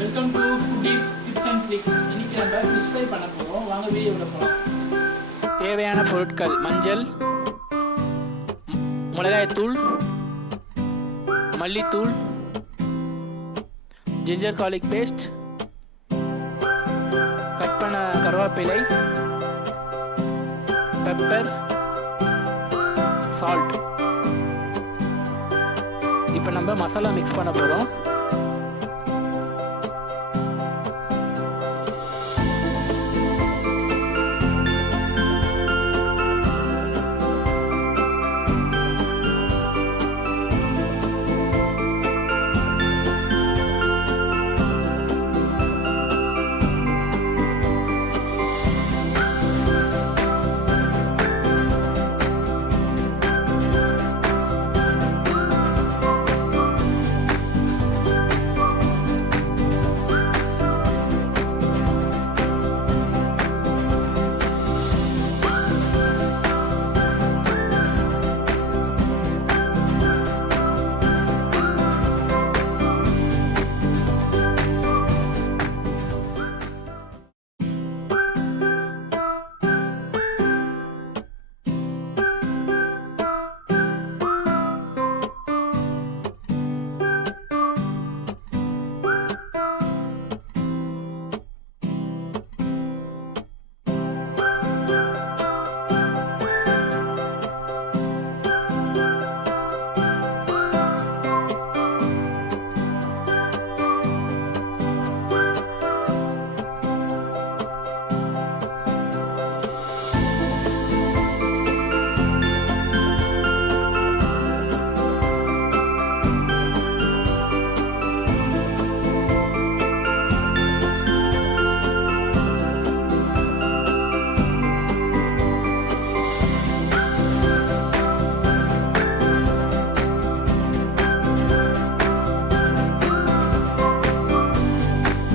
Welcome to foodies tips and tricks. இன்னைக்கு நம்ம fish fry பண்ண போறோம். வாங்க வீடியோக்குள்ள போலாம். தேவையான பொருட்கள்: மஞ்சள், மிளகாய் தூள், மல்லித்தூள், ginger garlic paste, கட் பண்ண கருவேப்பிலை, பெப்பர், சால்ட். இப்போ நம்ம மசாலா மிக்ஸ் பண்ண போறோம்.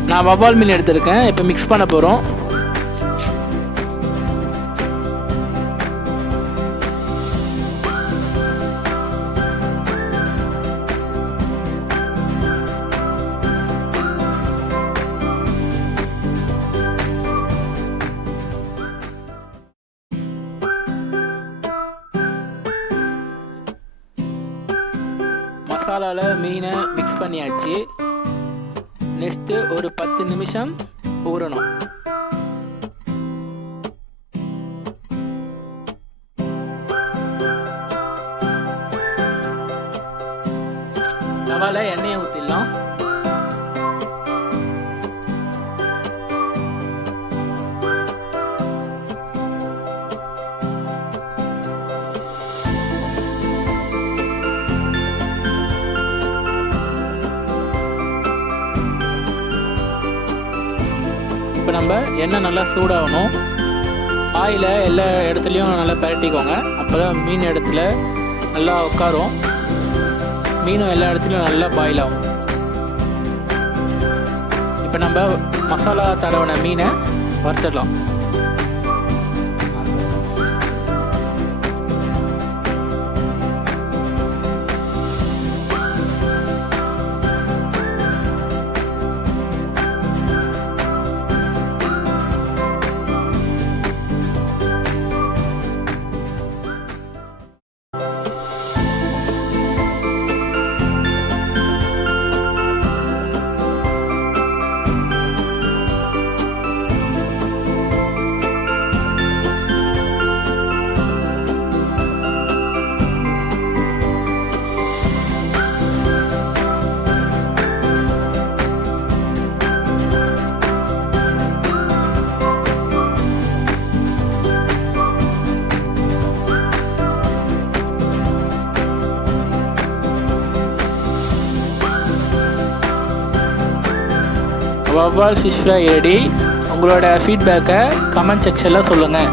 நான் வவ்வால் மீன் எடுத்திருக்கேன். இப்போ மிக்ஸ் பண்ண போகிறோம். மசாலாவில் மீனை மிக்ஸ் பண்ணியாச்சு. நெக்ஸ்ட்டு ஒரு 10 நிமிஷம் ஊறணும். தவால எண்ணெயை ஊற்றிடலாம். இப்போ நம்ம எண்ணெய் நல்லா சூடாகணும். ஆயிலை எல்லா இடத்துலையும் நல்லா பரட்டிக்கோங்க. அப்போ தான் மீன் இடத்துல நல்லா உட்காரும். மீனும் எல்லா இடத்துலையும் நல்லா பாயில் ஆகும். இப்போ நம்ம மசாலா தடவின மீனை வறுத்துடலாம். வவ்வால் ஃபிஷ் ஃப்ரை ரெடி. உங்களோட ஃபீட்பேக்கை கமெண்ட் செக்ஷனில் சொல்லுங்கள்.